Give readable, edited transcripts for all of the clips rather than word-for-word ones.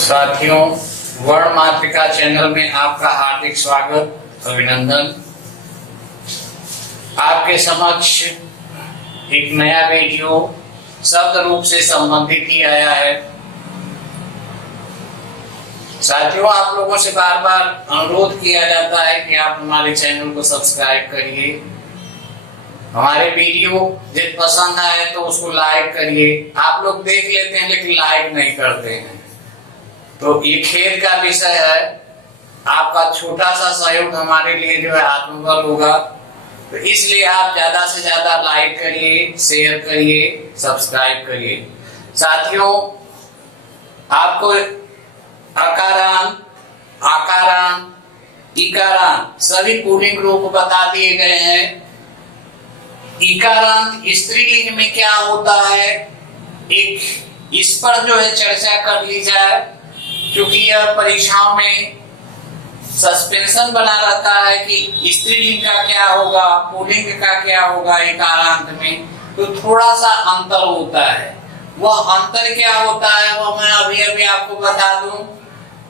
साथियों, वर्ण मातृका चैनल में आपका हार्दिक स्वागत, अभिनंदन। आपके समक्ष एक नया वीडियो शब्द रूप से संबंधित ही आया है। साथियों, आप लोगों से बार बार अनुरोध किया जाता है कि आप हमारे चैनल को सब्सक्राइब करिए, हमारे वीडियो जब पसंद आए तो उसको लाइक करिए। आप लोग देख लेते हैं लेकिन लाइक नहीं करते हैं, तो ये खेद का विषय है। आपका छोटा सा सहयोग हमारे लिए जो है आत्मबल होगा, तो इसलिए आप ज्यादा से ज्यादा लाइक करिए, शेयर करिए, सब्सक्राइब करिए। साथियों, आपको अकारांत, आकारांत, इकारांत सभी पुल्लिंग रूप बता दिए गए हैं। इकारांत स्त्रीलिंग में क्या होता है, एक इस पर जो है चर्चा कर ली जाए, क्योंकि यह परीक्षाओं में सस्पेंशन बना रहता है कि स्त्रीलिंग का क्या होगा, पुल्लिंग का क्या होगा इकारांत में, तो थोड़ा सा अंतर होता है। वह अंतर क्या होता है वो मैं अभी अभी आपको बता दूं।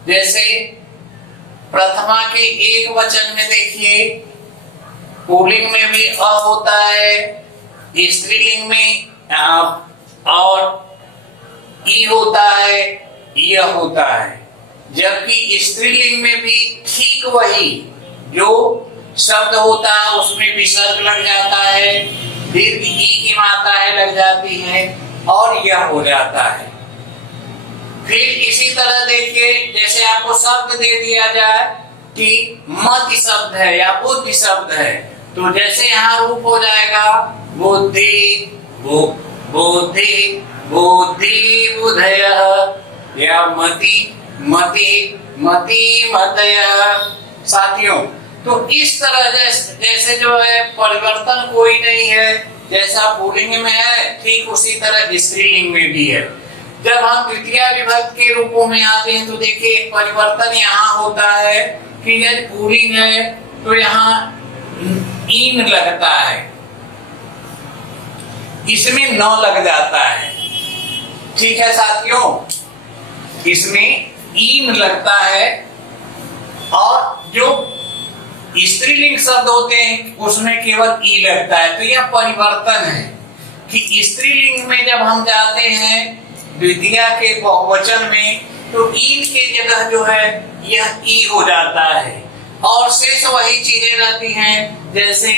जैसे प्रथमा के एक वचन में देखिए, पुल्लिंग में भी अ होता है, स्त्रीलिंग में और ई होता है, यह होता है। जबकि स्त्रीलिंग में भी ठीक वही जो शब्द होता है उसमें विसर्ग लग जाता है, दीर्घ ई की मात्राएं लग जाती है और यह हो जाता है। फिर इसी तरह देखिए, जैसे आपको शब्द दे दिया जाए कि मति शब्द है या बुद्धि शब्द है, तो जैसे यहाँ रूप हो जाएगा बुद्धि, बुद्धि, बुद्धि बुधयः या मति, मति, मति मतयः। साथियों, तो इस तरह जैसे जो है परिवर्तन कोई नहीं है, जैसा पुल्लिंग में है ठीक उसी तरह स्त्रीलिंग में भी है। जब हम द्वितीय विभक्ति के रूपों में आते हैं तो देखिए एक परिवर्तन यहाँ होता है कि यदि पुल्लिंग है तो यहाँ इन लगता है, इसमें न लग जाता है। ठीक है साथियों, इसमें इन लगता है, और जो स्त्रीलिंग शब्द होते हैं उसमें केवल ई लगता है। तो यह परिवर्तन है कि स्त्रीलिंग में जब हम जाते हैं द्वितीय के बहुवचन में, तो इन के जगह जो है यह ई हो जाता है और शेष वही चीजें रहती हैं। जैसे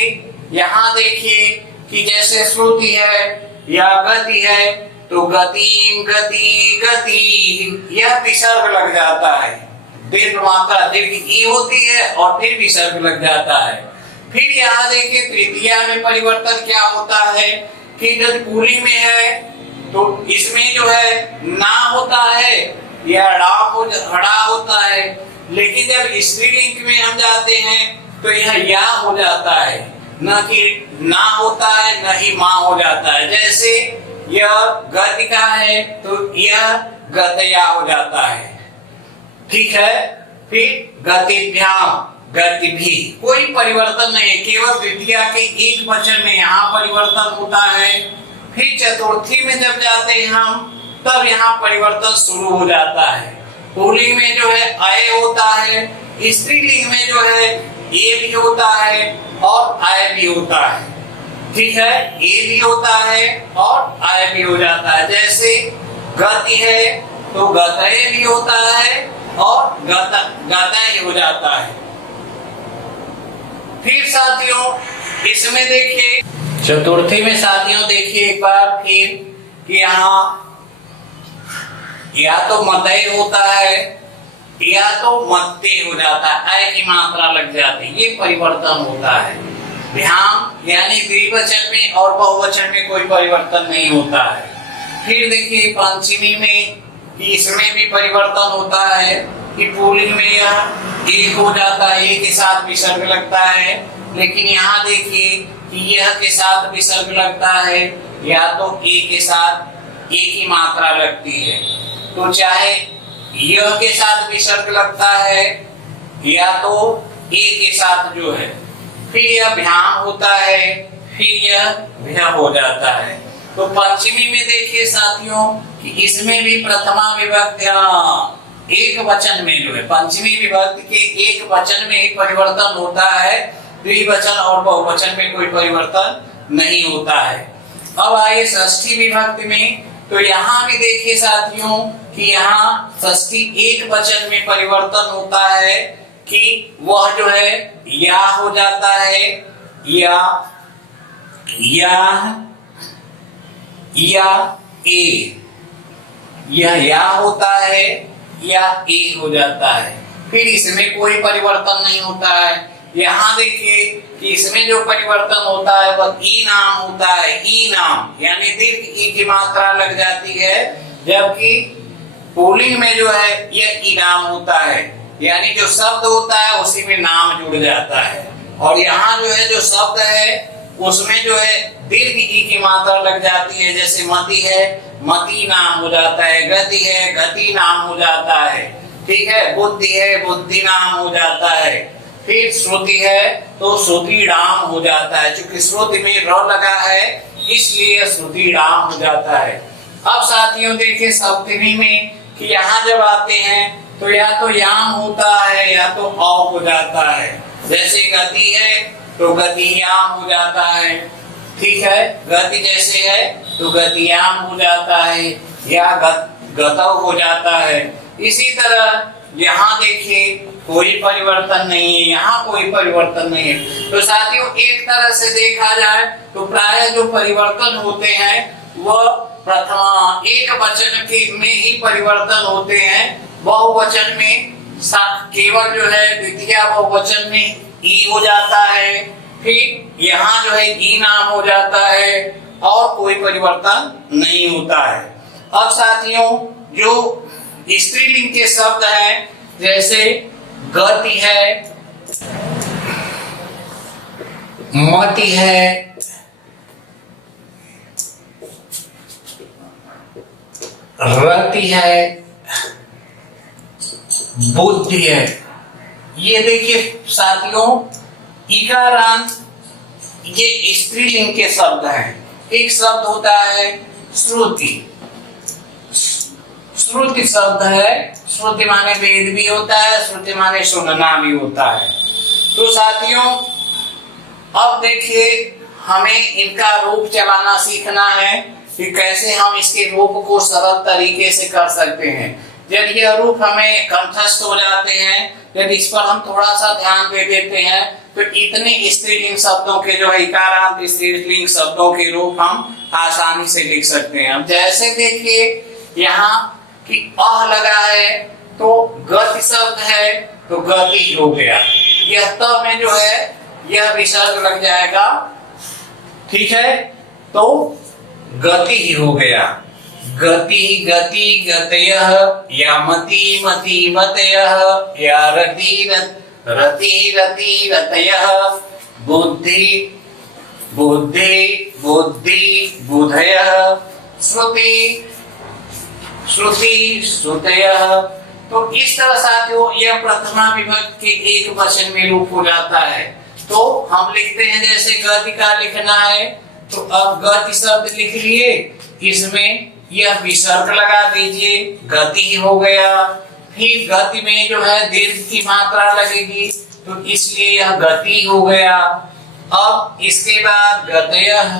यहाँ देखिए कि जैसे श्रुति है या गति है, तो गति, गति, गति, यह विसर्ग लग जाता है, दीर्घ मात्रा दीर्घ ई होती है और फिर विसर्ग लग जाता है। फिर यहाँ देखिए तृतीया में परिवर्तन क्या होता है कि जब पुल्लिंग में है तो इसमें जो है ना होता है या हड़ा होता है, लेकिन जब स्त्रीलिंग में हम जाते हैं तो यह या हो जाता है, न कि ना होता है न ही मां हो जाता है। जैसे यह गति का है तो यह गतया हो जाता है। ठीक है, फिर गतिभ्याम, गति भी कोई परिवर्तन नहीं, केवल द्वितीय के एक वचन में यहाँ परिवर्तन होता है। फिर चतुर्थी में जब जाते हैं हम, तब यहाँ परिवर्तन शुरू हो जाता है। पुल्लिंग में जो है अय होता है, स्त्रीलिंग में जो है ए भी होता है और आय भी होता है। ठीक है, ए भी होता है और आय भी हो जाता है। जैसे गति है तो गतये भी होता है और गतय हो जाता है। फिर साथियों इसमें देखिए चतुर्थी में, साथियों देखिए एक बार फिर कि यहाँ या तो मतय होता है या तो मत्ते हो जाता है, आय की मात्रा लग जाती है, ये परिवर्तन होता है। ध्यान, यानी द्विवचन में और बहुवचन में कोई परिवर्तन नहीं होता है। फिर देखिए पंचमी में, इसमें भी परिवर्तन होता है कि पुल्लिंग में यह एक हो जाता है, एक के साथ विसर्ग लगता है, लेकिन यहाँ देखिए कि यह के साथ विसर्ग लगता है या तो ए के साथ एक ही मात्रा लगती है। तो चाहे यह के साथ विसर्ग लगता है या तो ए के साथ जो है, फिर यह भ्याम होता है, फिर यह भ्य हो जाता है। तो पंचमी में देखिए साथियों कि इसमें भी प्रथमा विभक्ति एक वचन में जो है पंचमी विभक्ति के एक वचन में ही परिवर्तन होता है, द्विवचन और बहुवचन में कोई परिवर्तन नहीं होता है। अब आइए षष्ठी विभक्ति में, तो यहाँ भी देखिए साथियों कि यहाँ षष्ठी एक वचन में परिवर्तन होता है कि वह जो है या हो जाता है, या ए, यह या होता है या ए हो जाता है, फिर इसमें कोई परिवर्तन नहीं होता है। यहाँ देखिए कि इसमें जो परिवर्तन होता है वह ई नाम होता है, ई नाम यानी दीर्घ ई की मात्रा लग जाती है, जबकि पुल्लिंग में जो है यह ई नाम होता है, यानी जो शब्द होता है उसी में नाम जुड़ जाता है। और यहाँ जो है जो शब्द है उसमें जो है दीर्घ ई की मात्रा लग जाती है, जैसे मति है मति नाम हो जाता है, गति है गति नाम हो जाता है, ठीक है, बुद्धि है बुद्धि नाम हो जाता है, फिर श्रुति है तो श्रुति राम हो जाता है, क्योंकि श्रुति में र लगा है इसलिए श्रुति राम हो जाता है। अब साथियों देखिए सप्तमी में कि यहाँ जब आते हैं तो या तो याम होता है या तो औ हो जाता है, जैसे गति है तो गतियाम हो जाता है, ठीक है, गति जैसे है तो गतियाम हो जाता है या गतव हो जाता है। इसी तरह यहाँ देखिए कोई परिवर्तन नहीं है, यहाँ कोई परिवर्तन नहीं है। तो साथियों एक तरह से देखा जाए तो प्राय जो परिवर्तन होते हैं वह प्रथमा एक वचन के में ही परिवर्तन होते हैं, बहुवचन में केवल जो है द्वितीय बहुवचन में ई हो जाता है, फिर यहाँ जो है ई नाम हो जाता है और कोई परिवर्तन नहीं होता है। अब साथियों जो स्त्रीलिंग के शब्द हैं जैसे गति है मति है रति है बुद्धि है, ये देखिए साथियों इकारांत ये स्त्रीलिंग के शब्द हैं। एक शब्द होता है श्रुति, श्रुति शब्द है, श्रुति माने वेद भी होता है, श्रुति माने सुनना भी होता है। तो साथियों अब देखिए हमें इनका रूप चलाना सीखना है कि कैसे हम इसके रूप को सरल तरीके से कर सकते हैं। यदि यह रूप हमें कंठस्थ हो जाते हैं, यदि इस पर हम थोड़ा सा ध्यान दे देते हैं तो इतने स्त्रीलिंग शब्दों के जो है इकारांत स्त्रीलिंग शब्दों के रूप हम आसानी से लिख सकते हैं। अब जैसे देखिए यहाँ कि अह लगा है तो गति शब्द है तो गति हो गया, यह त में जो है यह विसर्ग लग जाएगा, ठीक है, तो गति ही हो गया, गति गति गतयः या मति मति मतयः या रति रति रति रतयः बुद्धि बुद्धि बुद्धि बुधयः श्रुति श्रुति श्रुतयः। तो इस तरह साथियों यह प्रथमा विभक्ति के एक वचन में रूप हो जाता है। तो हम लिखते हैं जैसे गति का लिखना है तो अब गति शब्द लिख लिए, इसमें यह विसर्ग लगा दीजिए, गति हो गया, फिर गति में जो है दीर्घ की मात्रा लगेगी तो इसलिए यह गति हो गया। अब इसके बाद गतयः,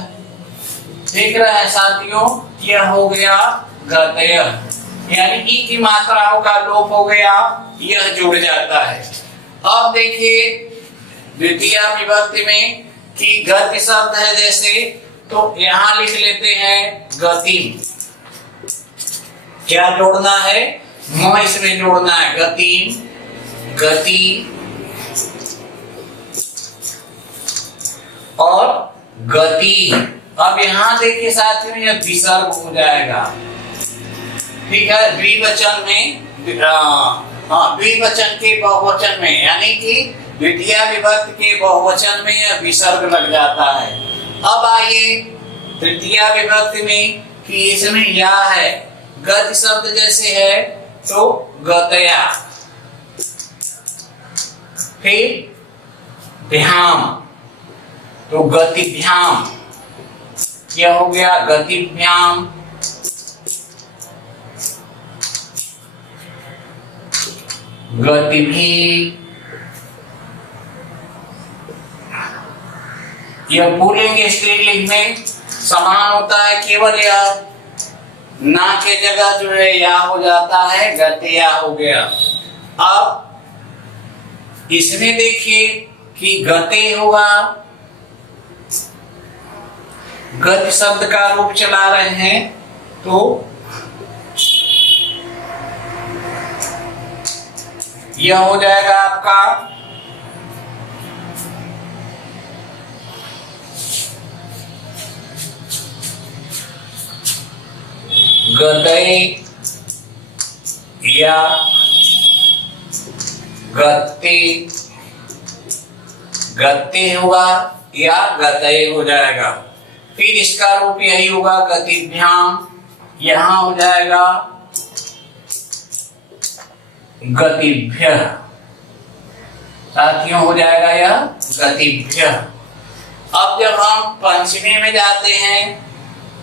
देख रहे हैं साथियों यह हो गया गतयः, यानी ई की मात्राओं का लोप हो गया, यह जुड़ जाता है। अब देखिए द्वितीय विभक्ति में कि गति शब्द है जैसे तो यहाँ लिख लेते हैं गति, क्या जोड़ना है म इसमें जोड़ना है, गति गति और गति। अब यहाँ देखिए साथियों यह विसर्ग हो जाएगा, ठीक है, द्विवचन में द्विवचन के बहुवचन में यानी कि द्वितीय विभक्ति के बहुवचन में यह विसर्ग लग जाता है। अब आइए तृतीय विभक्ति में कि इसमें या है, गति शब्द जैसे है तो गतया, फिर भ्याम तो गतिभ्याम, क्या हो गया गतिभ्याम, गति भी, यह पुल्लिंग स्त्रीलिंग में समान होता है, केवल यह ना के जगह जो है या हो जाता है, गतिया हो गया। अब इसमें देखिए कि गते हुआ, गति शब्द का रूप चला रहे हैं तो यह हो जाएगा आपका गते या गते, गते होगा या गते हो जाएगा। फिर इसका रूप यही होगा गतिभ्याम, यहां हो जाएगा गतिभ्य, साथियों हो जाएगा यह गतिभ्य। अब जब हम पंचमी में जाते हैं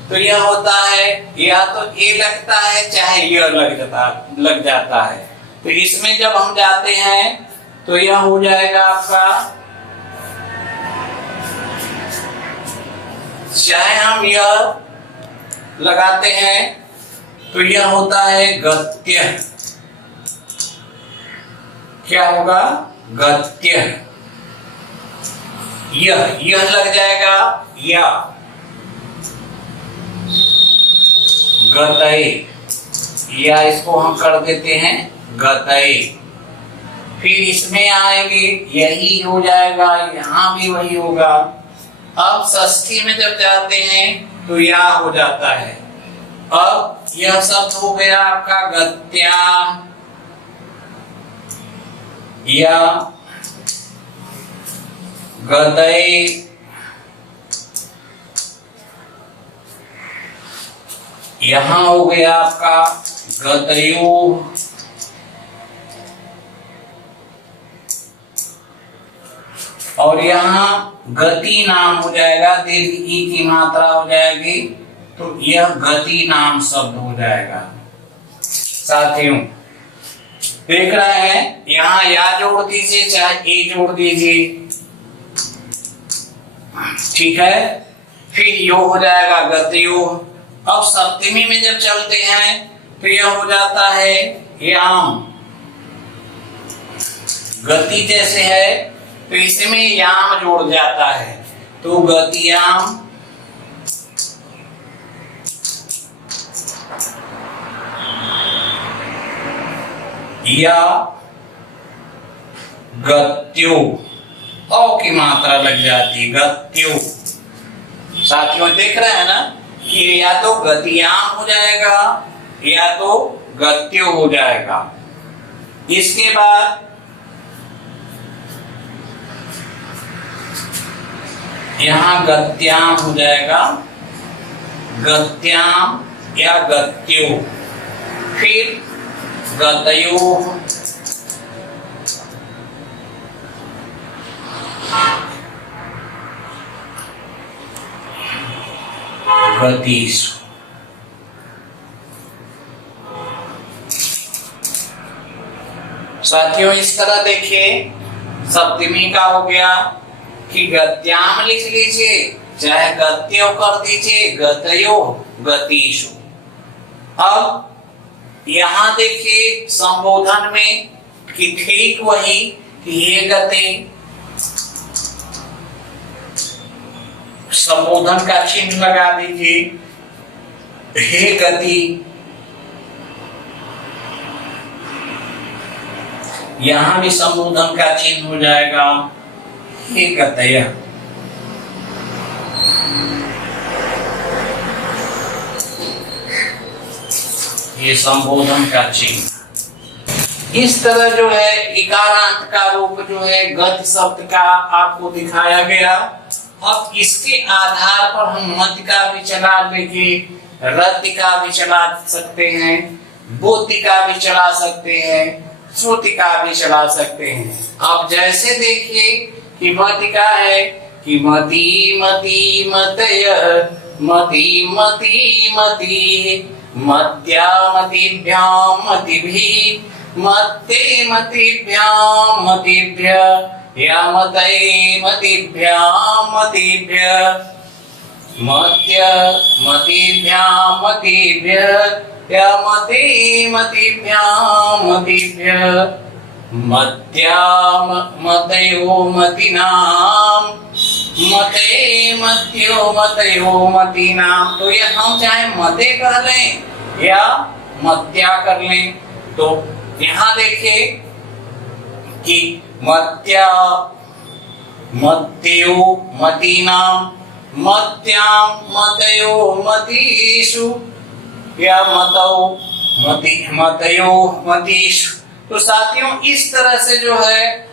तो यह होता है, या तो ए लगता है चाहे यह लग जाता है। तो इसमें जब हम जाते हैं तो यह हो जाएगा आपका, चाहे हम यह लगाते हैं तो यह होता है गत्य। क्या होगा? गत्य। यह लग जाएगा या गतये, या इसको हम कर देते हैं गतये। फिर इसमें आएंगे यही हो जाएगा, यहां भी वही होगा। अब षष्ठी में जब जाते हैं तो या हो जाता है। अब यह शब्द हो गया आपका गत्या या गतये, यहां हो गया आपका गतयो, और यहां गति नाम हो जाएगा, दीर्घ ई की मात्रा हो जाएगी तो यह गति नाम शब्द हो जाएगा। साथियों देख रहे हैं, यहां या जोड़ दीजिए चाहे ए जोड़ दीजिए, ठीक है। फिर यो हो जाएगा गतयो। अब सप्तमी में जब चलते हैं तो यह हो जाता है याम, गति जैसे है तो इसमें याम जोड़ जाता है तो गतियाम, या गत्यो, औ की मात्रा लग जाती, गत्यो। साथियों देख रहे हैं ना कि या तो गतियाम हो जाएगा या तो गत्यो हो जाएगा। इसके बाद यहां गत्याम हो जाएगा, गत्याम या गत्यो। फिर गतयो, गतिषु। साथियों इस तरह देखिए, सप्तमी का हो गया कि गत्याम लिख लीजिए चाहे गत्यो कर दीजिए, गतयो गतिषु। अब यहां देखिए संबोधन में कि ठीक वही कि हे गते, संबोधन का चिन्ह लगा दीजिए, हे गति। यहां भी संबोधन का चिन्ह हो जाएगा, हे गतय। ये संबोधन का चिन्ह। इस तरह जो है इकारांत का रूप जो है गति शब्द का आपको दिखाया गया। अब इसके आधार पर हम मध्य का भी चला लेंगे, रति का भी चला सकते हैं, बोधि का भी चला सकते हैं, श्रुति का भी चला सकते हैं। अब जैसे देखिए कि मति का है कि मति मति मतय, मति मति मति, मत्या मतिभ्याम मतिभिः, मत्ते मतिभ्यां मतिभ्य यमते मतिभ्यां मतिभ्य मत्य मतिभ्यां मतिभ्य यमते मतिभ्यां मतिभ्य मत्याम मतयो मतीनाम मते मत्यो मतयो मतीनाम। तो ये हम चाहे मते कर लें या मत्या कर लें। तो यहाँ देखिए कि मत्या मत्यो मतीनाम मत्याम मतयो मतीषु या मतयो मतीषु। तो साथियों इस तरह से जो है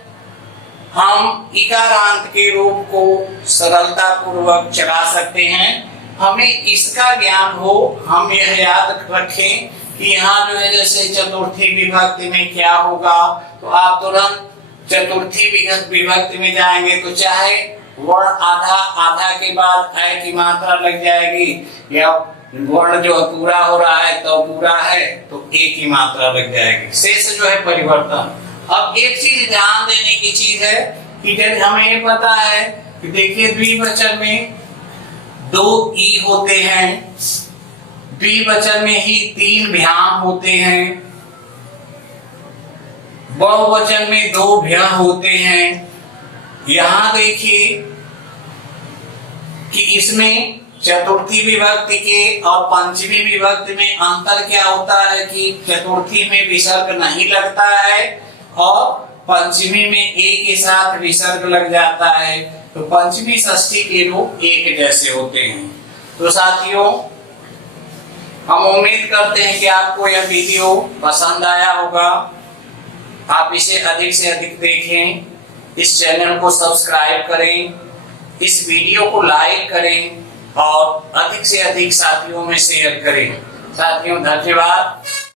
हम इकारांत के रूप को सरलता पूर्वक चला सकते हैं। हमें इसका ज्ञान हो, हम यह याद रखें कि यहाँ जो है जैसे चतुर्थी विभक्ति में क्या होगा, तो आप तुरंत चतुर्थी विभक्ति में जाएंगे तो चाहे वर्ण आधा आधा के बाद ऐ की मात्रा लग जाएगी, या वर्ण जो पूरा हो रहा है तो पूरा है तो ए की मात्रा लग जाएगी, शेष जो है परिवर्तन। अब एक चीज ध्यान देने की चीज है कि जब हमें ये पता है कि देखिए द्विवचन में 2 ई होते हैं, द्विवचन में ही 3 भ्याम होते हैं, बहुवचन में 2 भ्य होते हैं। यहाँ देखिए कि इसमें चतुर्थी विभक्ति के और पंचमी विभक्ति में अंतर क्या होता है कि चतुर्थी में विसर्ग नहीं लगता है और पंचमी में ए के साथ विसर्ग लग जाता है। तो पंचमी षष्ठी के रूप एक जैसे होते हैं। तो साथियों हम उम्मीद करते हैं कि आपको यह वीडियो पसंद आया होगा। आप इसे अधिक से अधिक देखें, इस चैनल को सब्सक्राइब करें, इस वीडियो को लाइक करें और अधिक से अधिक साथियों में शेयर करें। साथियों धन्यवाद।